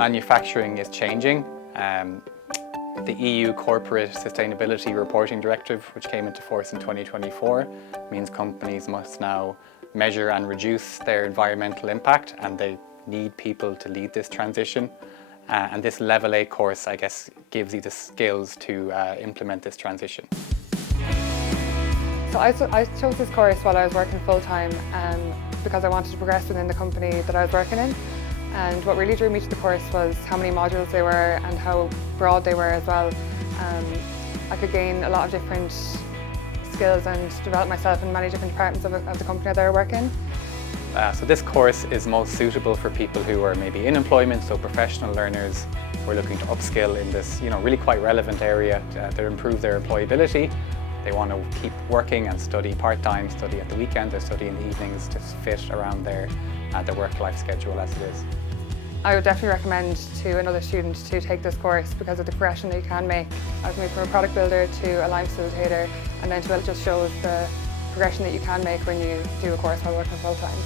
manufacturing is changing. The EU Corporate Sustainability Reporting Directive, which came into force in 2024, means companies must now measure and reduce their environmental impact, and they need people to lead this transition. And this Level 8 course, I guess, gives you the skills to implement this transition. So I chose this course while I was working full-time because I wanted to progress within the company that I was working in. And what really drew me to the course was how many modules they were and how broad they were as well. I could gain a lot of different skills and develop myself in many different departments of the company that I work in. So this course is most suitable for people who are maybe in employment, so professional learners who are looking to upskill in this really quite relevant area to improve their employability. They want to keep working and study part-time, study at the weekend, or study in the evenings to fit around their work-life schedule as it is. I would definitely recommend to another student to take this course because of the progression that you can make. I've moved from a product builder to a line facilitator, and then it just shows the progression that you can make when you do a course while working full-time.